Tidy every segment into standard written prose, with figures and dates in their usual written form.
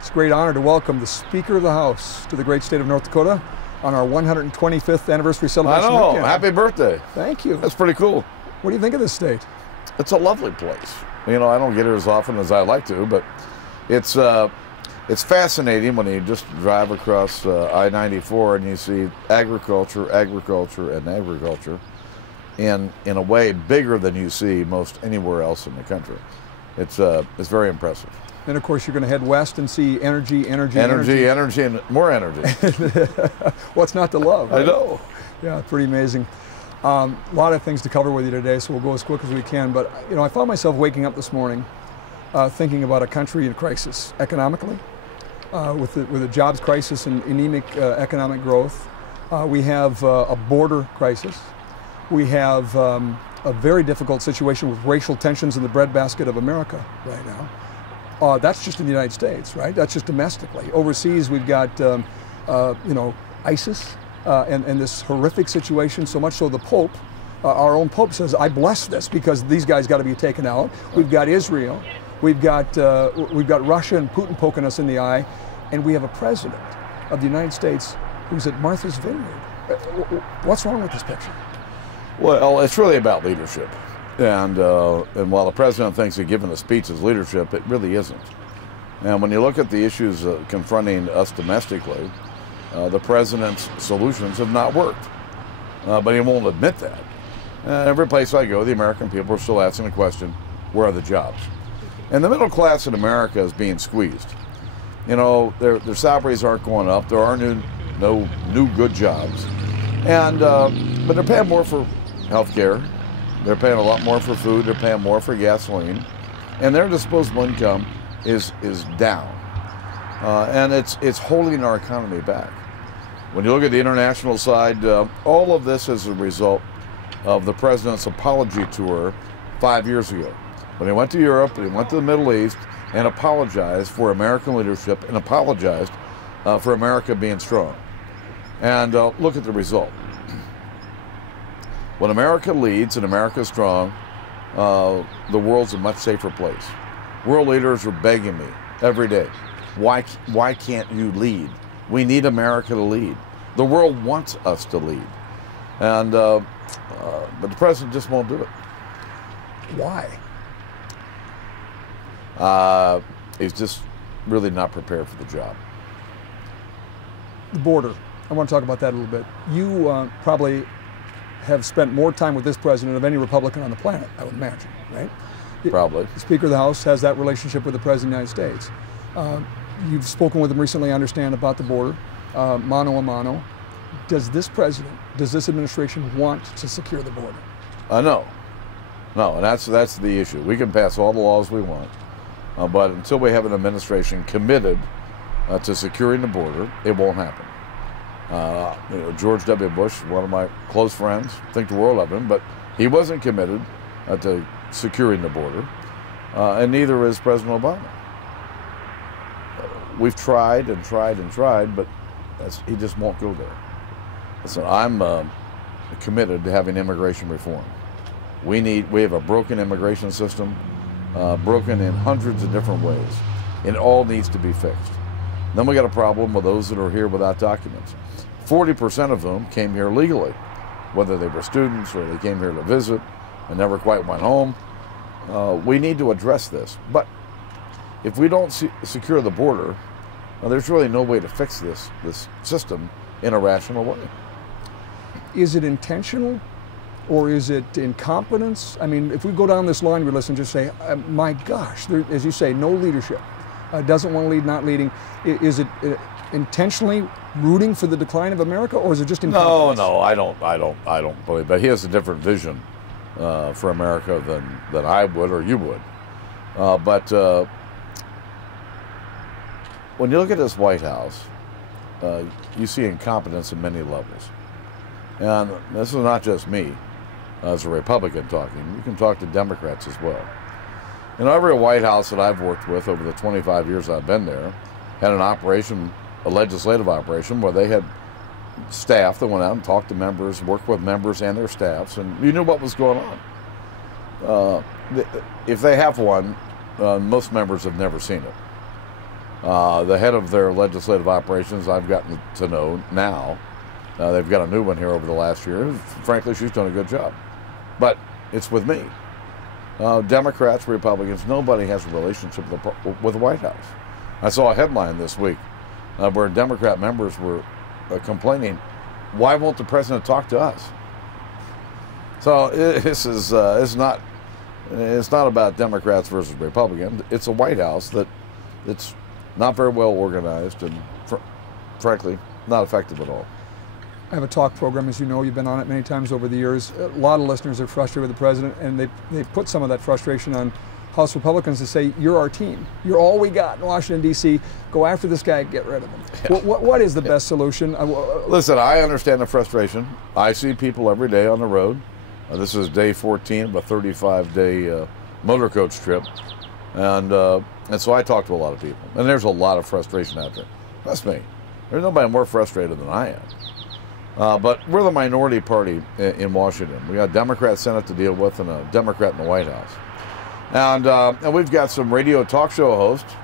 It's a great honor to welcome the Speaker of the House to the great state of North Dakota on our 125th anniversary celebration. I know, weekend. happy birthday. Thank you. That's pretty cool. What do you think of this state? It's a lovely place. You know, I don't get here as often as I like to, but it's fascinating when you just drive across I-94 and you see agriculture, agriculture, and agriculture in a way bigger than you see most anywhere else in the country. It's very impressive. And of course, you're going to head west and see energy, and more energy. What's not to love? Right? I know. Yeah, pretty amazing. A lot of things to cover with you today, so we'll go as quick as we can. But you know, I found myself waking up this morning thinking about a country in crisis economically, with a jobs crisis and anemic economic growth. We have a border crisis. We have a very difficult situation with racial tensions in the breadbasket of America right now. That's just in the United States, right? That's just domestically. Overseas, we've got you know, ISIS and this horrific situation. So much so, the Pope, our own Pope, says, "I bless this because these guys got to be taken out." We've got Israel, we've got Russia and Putin poking us in the eye, and we have a president of the United States who's at Martha's Vineyard. What's wrong with this picture? Well, it's really about leadership. And while the president thinks that giving a speech is leadership, it really isn't. And when you look at the issues confronting us domestically, the president's solutions have not worked. But he won't admit that. Every place I go, the American people are still asking the question, where are the jobs? And the middle class in America is being squeezed. You know, their salaries aren't going up. There are no new good jobs. And but they're paying more for health care. They're paying a lot more for food. They're paying more for gasoline, and their disposable income is down, and it's holding our economy back. When you look at the international side, all of this is a result of the president's apology tour 5 years ago, when he went to Europe and he went to the Middle East and apologized for American leadership and apologized for America being strong. And look at the result. When America leads and America is strong, the world's a much safer place. World leaders are begging me every day, why can't you lead? We need America to lead. The world wants us to lead. And, but the president just won't do it. Why? He's just really not prepared for the job. The border. I want to talk about that a little bit. You probably have spent more time with this president of any Republican on the planet, I would imagine, right? Probably. The Speaker of the House has that relationship with the President of the United States. You've spoken with him recently, I understand, about the border, mano a mano. Does this president, does this administration want to secure the border? No, and that's the issue. We can pass all the laws we want, but until we have an administration committed to securing the border, it won't happen. You know, George W. Bush, one of my close friends, think the world of him, but he wasn't committed to securing the border, and neither is President Obama. We've tried and tried and tried, but he just won't go there. So I'm committed to having immigration reform. We have a broken immigration system, broken in hundreds of different ways, and it all needs to be fixed. Then we got a problem with those that are here without documents. 40% of them came here legally, whether they were students or they came here to visit and never quite went home. We need to address this. But if we don't secure the border, there's really no way to fix this system in a rational way. Is it intentional or is it incompetence? I mean, if we go down this laundry list and just say, my gosh, there, as you say, no leadership, doesn't want to lead, not leading, is it intentionally rooting for the decline of America, or is it just incompetence? No, I don't believe that. He has a different vision for America than I would or you would. But when you look at this White House, you see incompetence at many levels. And this is not just me as a Republican talking. You can talk to Democrats as well. You know, every White House that I've worked with over the 25 years I've been there had an operation, a legislative operation, where they had staff that went out and talked to members, worked with members and their staffs, and you knew what was going on. If they have one, most members have never seen it. The head of their legislative operations, I've gotten to know now. They've got a new one here over the last year. Frankly, she's done a good job. But it's with me. Democrats, Republicans, nobody has a relationship with the White House. I saw a headline this week where Democrat members were complaining, why won't the president talk to us? So it's not about Democrats versus Republicans. It's a White House it's not very well organized and frankly not effective at all. I have a talk program, as you know, you've been on it many times over the years. A lot of listeners are frustrated with the president, and they put some of that frustration on House Republicans to say, you're our team. You're all we got in Washington, D.C. Go after this guy, get rid of him. Yeah. What is the best solution? Listen, I understand the frustration. I see people every day on the road. This is day 14 of a 35-day motor coach trip. And so I talk to a lot of people. And there's a lot of frustration out there. That's me. There's nobody more frustrated than I am. But we're the minority party in Washington. We got a Democrat Senate to deal with and a Democrat in the White House. And we've got some radio talk show hosts,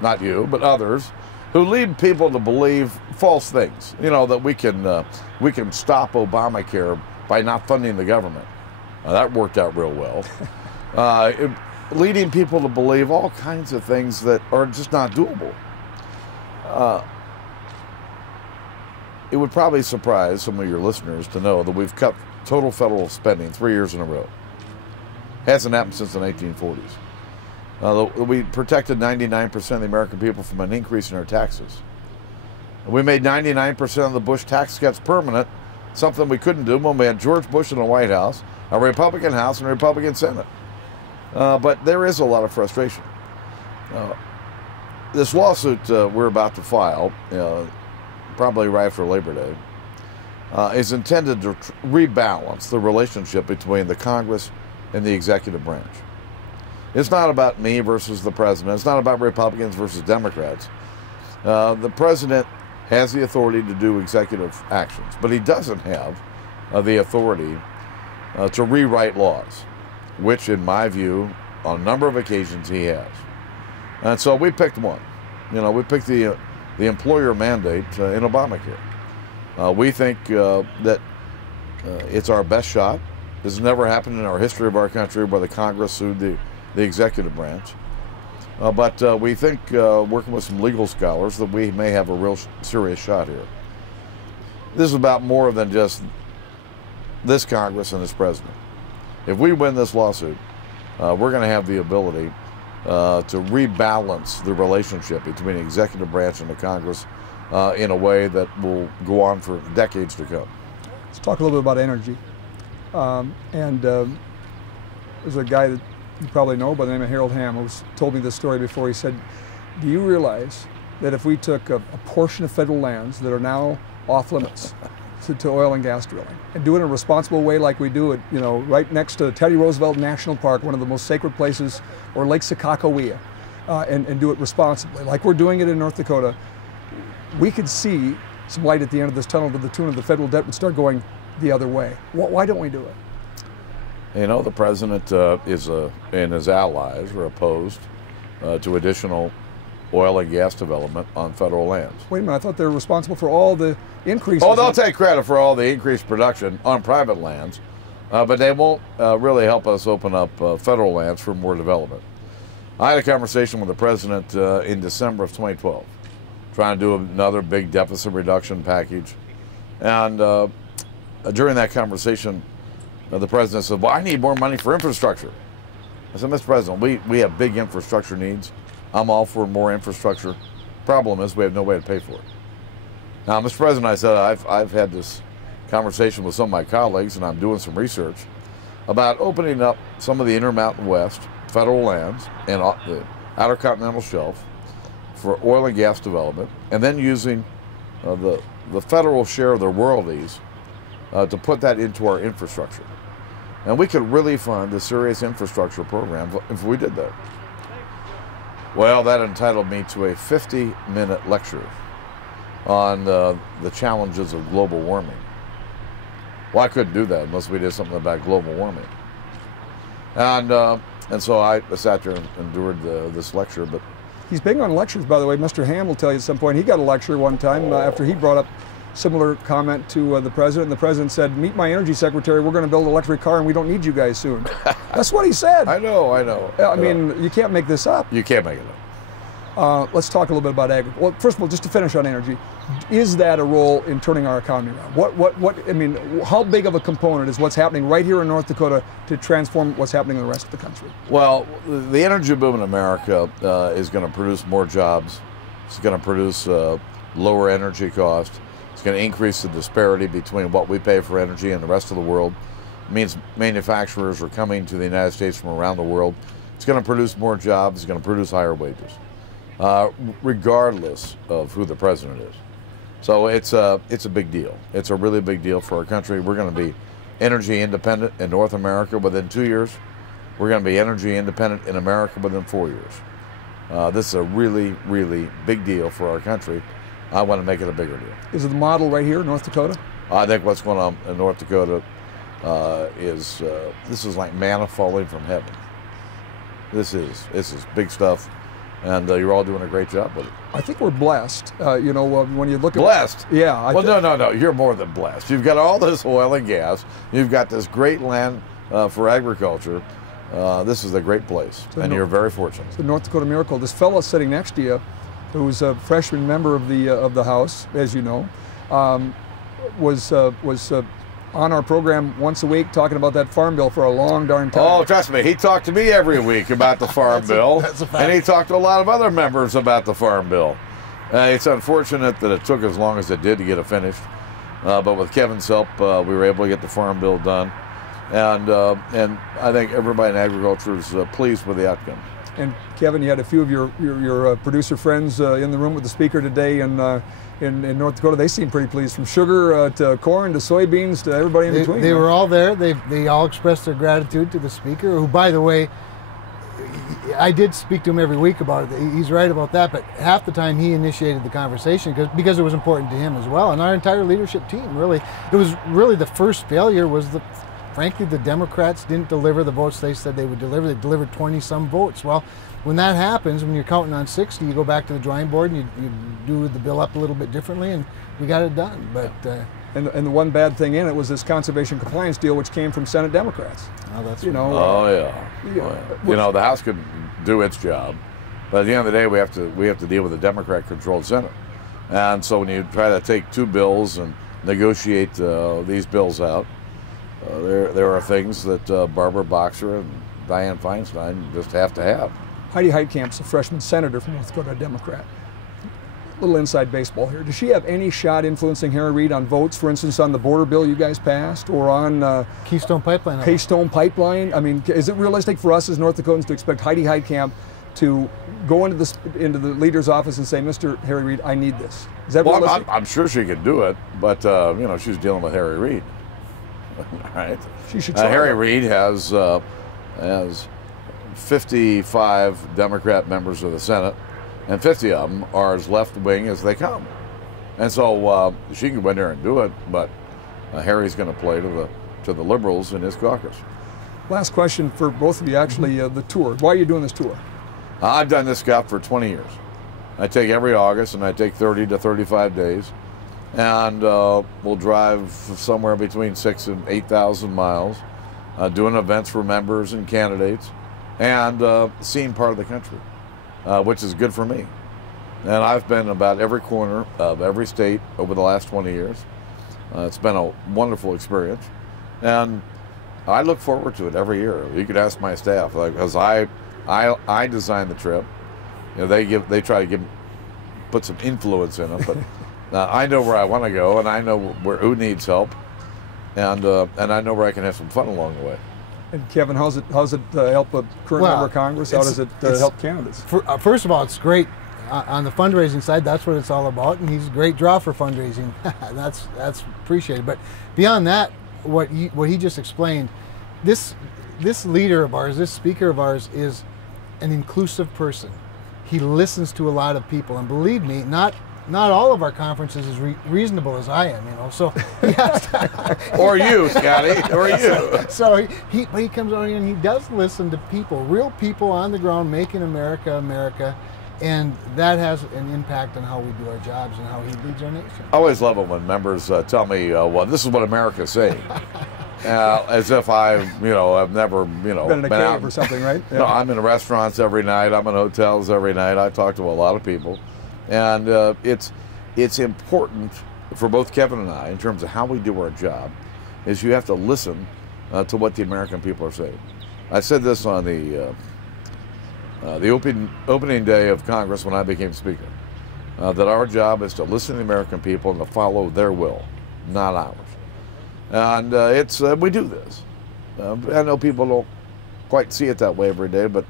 not you, but others, who lead people to believe false things. You know, that we can stop Obamacare by not funding the government. That worked out real well. Leading people to believe all kinds of things that are just not doable. It would probably surprise some of your listeners to know that we've cut total federal spending 3 years in a row. Hasn't happened since the 1940s. We protected 99% of the American people from an increase in our taxes. We made 99% of the Bush tax cuts permanent, something we couldn't do when we had George Bush in the White House, a Republican House, and a Republican Senate. But there is a lot of frustration. This lawsuit we're about to file, probably right after Labor Day, is intended to rebalance the relationship between the Congress and the executive branch. It's not about me versus the president. It's not about Republicans versus Democrats. The president has the authority to do executive actions, but he doesn't have the authority to rewrite laws, which, in my view, on a number of occasions he has. And so we picked one. We picked the employer mandate in Obamacare. We think that it's our best shot. This has never happened in our history of our country where the Congress sued the executive branch. But we think, working with some legal scholars, that we may have a real serious shot here. This is about more than just this Congress and this president. If we win this lawsuit, we're going to have the ability to rebalance the relationship between the executive branch and the Congress in a way that will go on for decades to come. Let's talk a little bit about energy. There's a guy that you probably know by the name of Harold Hamm who told me this story before. He said, do you realize that if we took a portion of federal lands that are now off limits to oil and gas drilling and do it in a responsible way like we do it, right next to Teddy Roosevelt National Park, one of the most sacred places, or Lake Sakakawea, and do it responsibly, like we're doing it in North Dakota, we could see some light at the end of this tunnel to the tune of the federal debt would start going the other way. Why don't we do it? The president and his allies are opposed to additional oil and gas development on federal lands. Wait a minute, I thought they were responsible for all the increases. Oh, they'll take credit for all the increased production on private lands, but they won't really help us open up federal lands for more development. I had a conversation with the president in December of 2012, trying to do another big deficit reduction package. And during that conversation, the president said, well, I need more money for infrastructure. I said, Mr. President, we have big infrastructure needs. I'm all for more infrastructure. Problem is we have no way to pay for it. Now, Mr. President, I said, I've had this conversation with some of my colleagues, and I'm doing some research about opening up some of the Intermountain West federal lands and the Outer Continental Shelf for oil and gas development, and then using the federal share of the royalties to put that into our infrastructure. And we could really fund a serious infrastructure program if we did that. Well, that entitled me to a 50-minute lecture on the challenges of global warming. Well, I couldn't do that unless we did something about global warming. And so I sat there and endured this lecture, but He's big on lectures, by the way. Mr. Ham will tell you at some point he got a lecture one time after he brought up similar comment to the president. And the president said, "Meet my energy secretary. We're going to build an electric car, and we don't need you guys soon." That's what he said. I know. I mean, you can't make this up. You can't make it up. Let's talk a little bit about agriculture. Well, first of all, just to finish on energy, is that a role in turning our economy around? I mean, how big of a component is what's happening right here in North Dakota to transform what's happening in the rest of the country? Well, the energy boom in America is going to produce more jobs. It's going to produce lower energy cost. It's going to increase the disparity between what we pay for energy and the rest of the world. It means manufacturers are coming to the United States from around the world. It's going to produce more jobs. It's going to produce higher wages, regardless of who the president is. So it's a big deal. It's a really big deal for our country. We're going to be energy independent in North America within 2 years. We're going to be energy independent in America within 4 years. This is a really, really big deal for our country. I want to make it a bigger deal. Is it the model right here in North Dakota? I think what's going on in North Dakota is this is like manna falling from heaven. This is big stuff, and you're all doing a great job with it. I think we're blessed. You know, when you look at blessed. Yeah. No. You're more than blessed. You've got all this oil and gas. You've got this great land for agriculture. This is a great place, and you're very fortunate. It's the North Dakota miracle. This fellow sitting next to you, who's a freshman member of the House, as you know, was on our program once a week talking about that farm bill for a long darn time. Oh, trust me, he talked to me every week about the farm bill, that's a fact. And he talked to a lot of other members about the farm bill. It's unfortunate that it took as long as it did to get it finished, but with Kevin's help, we were able to get the farm bill done, and I think everybody in agriculture is pleased with the outcome. And Kevin, you had a few of your producer friends in the room with the speaker today in North Dakota. They seem pretty pleased, from sugar to corn to soybeans to everybody in between. They were all there. They all expressed their gratitude to the speaker, who, by the way, I did speak to him every week about it. He's right about that, but half the time he initiated the conversation because it was important to him as well. And our entire leadership team, really, it was really the first failure was frankly, the Democrats didn't deliver the votes they said they would deliver. They delivered 20-some votes. Well, when that happens, when you're counting on 60, you go back to the drawing board and you do the bill up a little bit differently, and we got it done. But and the one bad thing in it was this conservation compliance deal, which came from Senate Democrats. Oh, that's you know. You know, the House could do its job, but at the end of the day, we have to deal with a Democrat-controlled Senate. And so when you try to take two bills and negotiate these bills out, there are things that Barbara Boxer and Dianne Feinstein just have to have. Heidi Heitkamp's a freshman senator from North Dakota, a Democrat. Little inside baseball here. Does she have any shot influencing Harry Reid on votes, for instance, on the border bill you guys passed, or on Keystone Pipeline? Keystone Pipeline. I mean, is it realistic for us as North Dakotans to expect Heidi Heitkamp to go into the leader's office and say, "Mr. Harry Reid, I need this"? Is that realistic? I'm sure she could do it, but you know, she's dealing with Harry Reid. Right. She should try. Harry Reid has 55 Democrat members of the Senate, and 50 of them are as left-wing as they come. And so she can go in there and do it, but Harry's going to play to the liberals in his caucus. Last question for both of you, actually, the tour. Why are you doing this tour? I've done this, Scott, for 20 years. I take every August, and I take 30 to 35 days. And we'll drive somewhere between 6,000 and 8,000 miles, doing events for members and candidates, and seeing part of the country, which is good for me. And I've been about every corner of every state over the last 20 years. It's been a wonderful experience, and I look forward to it every year. You could ask my staff, because I design the trip. You know, they try to put some influence in it, but. I know where I want to go, and I know who needs help, and I know where I can have some fun along the way. And Kevin, how's it help a current member of Congress? How does it help candidates? First of all, it's great on the fundraising side. That's what it's all about, and he's a great draw for fundraising. that's appreciated. But beyond that, what he just explained, this leader of ours, this speaker of ours, is an inclusive person. He listens to a lot of people, and believe me, not all of our conferences is reasonable as I am, you know. So he has to, or you, Scotty, or you. So he comes on here and he does listen to people, real people on the ground, making America America, And that has an impact on how we do our jobs and how he leads our nation. I always love it when members tell me, well, this is what America's saying. As if I've never, been in a cave out or something, right? Yeah. No, I'm in restaurants every night. I'm in hotels every night. I talk to a lot of people. And it's important for both Kevin and I, in terms of how we do our job, is you have to listen to what the American people are saying. I said this on the opening day of Congress when I became Speaker, that our job is to listen to the American people and to follow their will, not ours. And we do this. I know people don't quite see it that way every day, but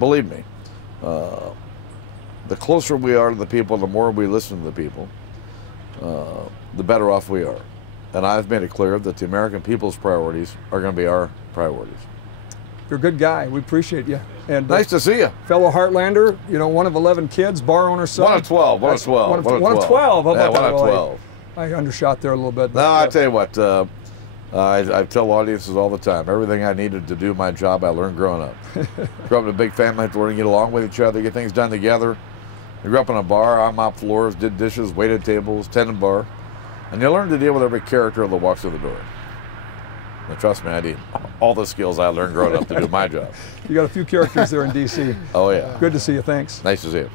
believe me, the closer we are to the people, the more we listen to the people, the better off we are. And I've made it clear that the American people's priorities are going to be our priorities. You're a good guy. We appreciate you. And nice to see you. Fellow Heartlander, one of 11 kids, bar owner's son. One of 12. One of 12. One of 12. How about that? One of 12. I undershot there a little bit. No, I tell you what, I tell audiences all the time, everything I needed to do my job, I learned growing up. Grew up in a big family, had to learn to get along with each other, get things done together. I grew up in a bar, I mopped floors, did dishes, waited tables, tended bar. And you learn to deal with every character that walks through the door. And trust me, I need all the skills I learned growing up to do my job. You got a few characters there in D.C. Oh, yeah. Good to see you. Thanks. Nice to see you.